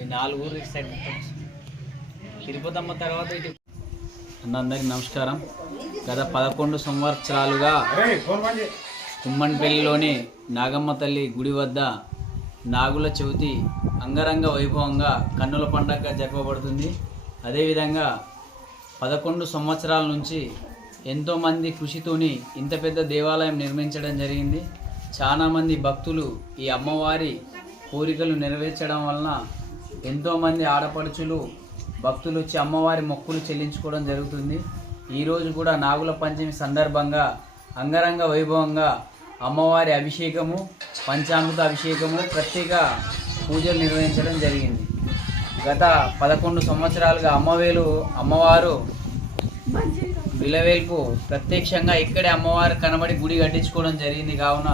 ఈ 4 ఊరు ఇటు సైడ్ తిరుపతమ్మ తర్వాత ఇటు అందరికీ నమస్కారం. గత 11 సంవత్సరాలుగా కుమ్మన్పల్లిలోని నాగమ్మ తల్లి గుడి వద్ద నాగుల చవితి అంగరంగ వైభవంగా కన్నుల పండగగా జరపబడుతుంది. అదేవిధంగా 11 సంవత్సరాల నుంచి ఎంతోమంది కృషితోని ఇంత పెద్ద దేవాలయం నిర్మించడం జరిగింది. చాలామంది భక్తులు ఈ అమ్మవారి కోరికలు నెరవేర్చడం వలన ఎంతోమంది ఆడపడుచులు భక్తులు వచ్చి అమ్మవారి మొక్కులు చెల్లించుకోవడం జరుగుతుంది. ఈరోజు కూడా నాగుల పంచమి సందర్భంగా అంగరంగ వైభవంగా అమ్మవారి అభిషేకము, పంచామృత అభిషేకము, ప్రత్యేక పూజలు నిర్వహించడం జరిగింది. గత 11 సంవత్సరాలుగా అమ్మవారు విలవేల్పు ప్రత్యక్షంగా ఇక్కడే అమ్మవారు కనబడి గుడి కట్టించుకోవడం జరిగింది. కావున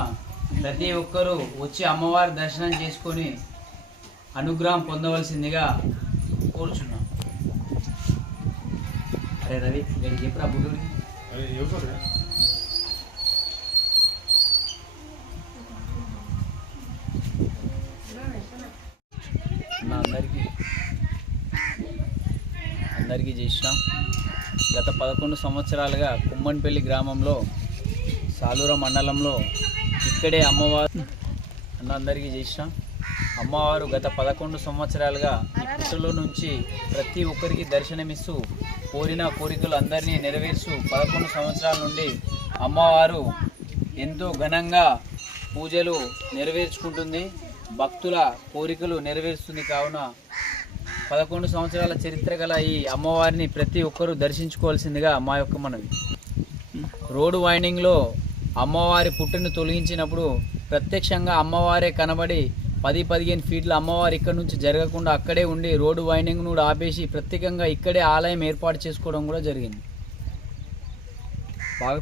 ప్రతి ఒక్కరూ వచ్చి అమ్మవారి దర్శనం చేసుకొని అనుగ్రహం పొందవలసిందిగా కోరుచున్నాం. అరే రవి వీడికి చెప్పరా బుడ్డుడికి. అందరికీ చేసిన గత 11 సంవత్సరాలుగా కుమ్మన్పల్లి గ్రామంలో సాలూర మండలంలో ఇక్కడే అందరికీ చేసిన అమ్మవారు గత 11 సంవత్సరాలుగా ఈ పుట్టలో నుంచి ప్రతి ఒక్కరికి దర్శనమిస్తూ కోరిన కోరికలు అందరినీ నెరవేర్చు 11 సంవత్సరాల నుండి అమ్మవారు ఎంతో ఘనంగా పూజలు నెరవేర్చుకుంటుంది, భక్తుల కోరికలు నెరవేరుస్తుంది. కావున 11 సంవత్సరాల చరిత్ర గల ఈ అమ్మవారిని ప్రతి ఒక్కరూ దర్శించుకోవాల్సిందిగా మా యొక్క మనవి. రోడ్డు వైండింగ్లో అమ్మవారి పుట్టును తొలగించినప్పుడు ప్రత్యక్షంగా అమ్మవారే కనబడి 10-15 ఫీట్ల అమ్మవారు ఇక్కడ నుంచి జరగకుండా అక్కడే ఉండి రోడ్డు వైండింగ్ను కూడా ఆపేసి ప్రత్యేకంగా ఇక్కడే ఆలయం ఏర్పాటు చేసుకోవడం కూడా జరిగింది. బాగా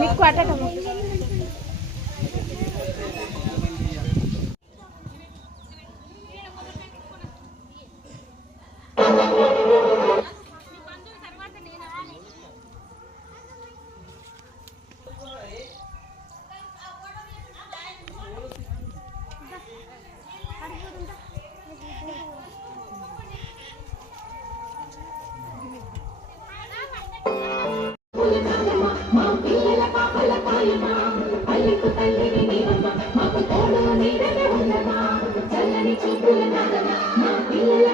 నీకు అట చల్లని చూపుల నాదమా మా పిల్లల